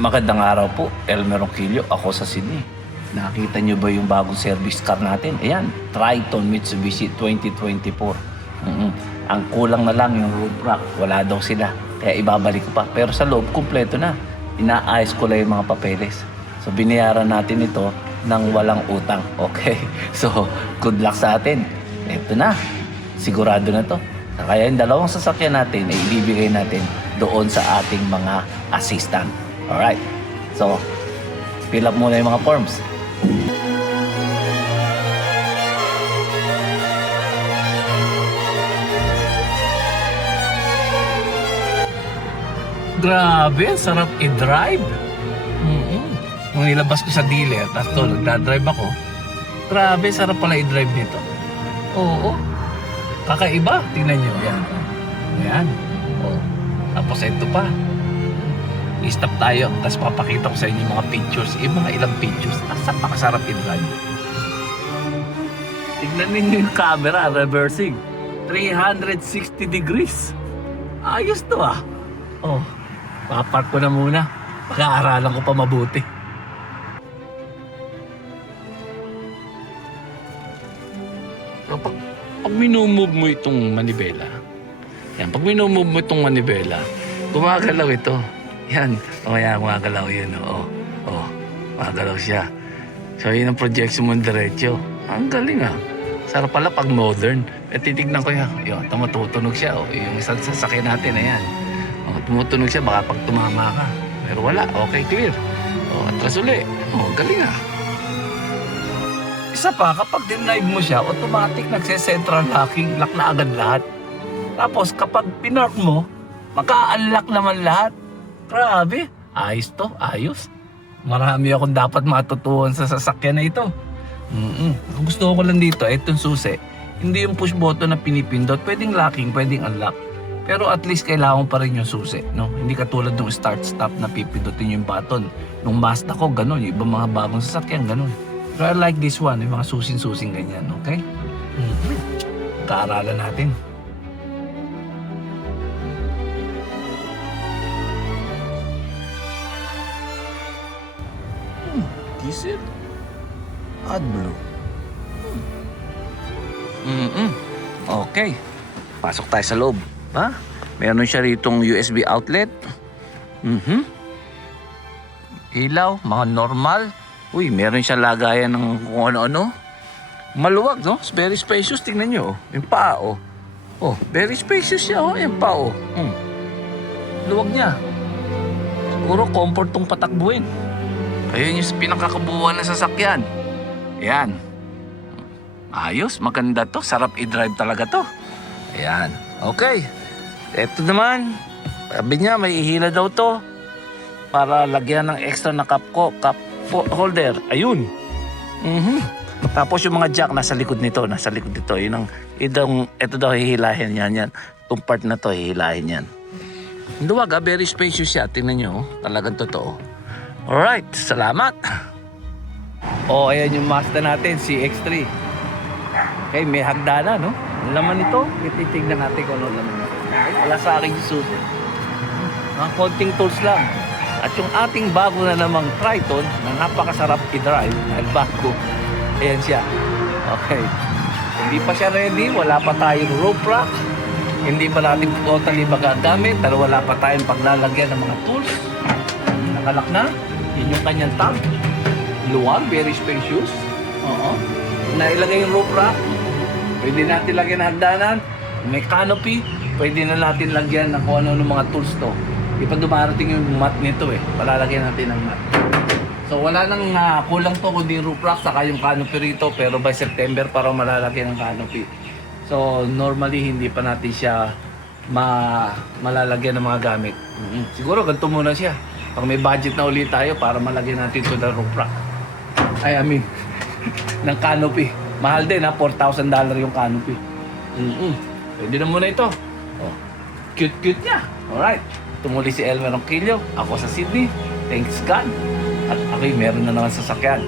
Magandang araw po, Elmer Ronquillo. Ako sa Sydney. Nakita niyo ba yung bagong service car natin? Ayan, Triton Mitsubishi 2024. Mm-mm. Ang kulang na lang yung roof rack. Wala daw sila. Kaya ibabalik ko pa. Pero sa loob, kumpleto na. Inaayos ko lang yung mga papeles. So, binayaran natin ito ng walang utang. Okay? So, good luck sa atin. Ito na. Sigurado na to. Kaya yung dalawang sasakyan natin ay ibibigay natin doon sa ating mga assistant. Alright. So, fill up muna yung mga forms. Grabe, sarap i-drive. mm Nung nilabas ko sa dealer, tapos to, nagdadrive ako. Grabe, sarap pala i-drive nito. Oo. Kakaiba. Tingnan nyo. Yan. Yan. Oo. Tapos ito pa. I-stop tayo. Tapos papakita ko sa inyo yung mga pictures. Yung mga ilang pictures. Asa pakasarap i-drive. Tignan ninyo yung camera. Reversing. 360 degrees. Ayos to ah. Oh. Papark ko na muna. Pag-aaralan ko pa mabuti. So, pag, pag minumove mo itong manibela, yan, pag minumove mo itong manibela, gumagalaw ito. Yan, mamaya gumagalaw yun. Oo, oh, gumagalaw siya. So, yun ang projection mo diretso. Ang galing ah. Sarap pala pag modern. Eh, titignan ko yan. Yun, tumututunog siya. Oh. Yung isang sasakyan natin, ayan. Oh, tumutunog siya, baka pag tumama ka. Pero wala, okay, clear. Oh, atras uli. Oh, galing ah. Isa pa, kapag dinrive mo siya, automatic nagse-central locking, lock na agad lahat. Tapos kapag pinark mo, maka-unlock naman lahat. Grabe, ayos to, ayos. Marami akong dapat matutuhan sa sasakyan na ito. Mm Ang gusto ko lang dito, itong susi. Hindi yung push button na pinipindot. Pwedeng locking, pwedeng unlock. Pero at least kailangan pa rin yung susi. No? Hindi katulad ng start-stop na pipindutin yung button. Nung Mazda ko, ganun. Yung ibang mga bagong sasakyan, ganun. Pero I like this one, yung mga susing-susing ganyan, okay? Mm-hmm. Kaaralan natin. Diesel. AdBlue. Mm-mm. Okay. Pasok tayo sa loob. Ha? Meron siya ritong USB outlet. Mhm. Ilaw, mga normal. Uy, meron siya lagayan ng kung ano-ano. Maluwag, no? It's very spacious. Tingnan nyo, oh. Yung paa, oh. Oh, very spacious siya, oh. Yung paa, oh. Hmm. Luwag niya. Siguro comfort tong patakbuhin. Ayun yung pinakakabuuan ng sasakyan. Ayan. Ayos, maganda to. Sarap i-drive talaga to. Ayan. Okay. Ito naman. Sabi niya, may ihila daw to. Para lagyan ng extra na cup ko, cup holder. Ayun. Mhm. Tapos yung mga jack nasa likod nito, nasa likod nito. Yun ang, idong, ito daw hihilahin yan, yan. Itong part na to, hihilahin yan. Luwag ah, very spacious siya. Tingnan nyo, oh. talagang totoo. Alright, salamat. Oh, ayan yung Mazda natin, CX-3. Okay, may hagdana, no? Ang laman nito, ititignan natin kung ano laman nito. Ay, wala sa akin susi. Mga konting tools lang. At yung ating bago na namang Triton, na napakasarap i-drive, dahil bago, ayan siya. Okay. Hindi pa siya ready, wala pa tayong rope rack, hindi pa natin totally magagamit, dahil wala pa tayong paglalagyan ng mga tools. Nakalak na, yun yung kanyang tab. Luwag, very spacious. Oo. Nailagay yung rope rack, pwede natin lagyan ng hagdanan, may canopy, pwede na natin lagyan ng kung ano ng mga tools to. Di pa dumarating yung mat nito eh. Palalagyan natin ng mat. So wala nang ah, kulang to kundi yung roof rack saka yung canopy rito pero by September para malalagyan ng canopy. So normally hindi pa natin siya ma malalagyan ng mga gamit. Mhm. Siguro ganito muna siya. Pag may budget na ulit tayo para malagyan natin to ng roof rack. Ay, I mean, ng canopy. Mahal din ha, $4,000 yung canopy. mm Pwede na muna ito. Oh, cute-cute niya. Alright. Tumuli si Elmer Ronquillo. Ako sa Sydney. Thanks God. At ako'y meron na naman sasakyan.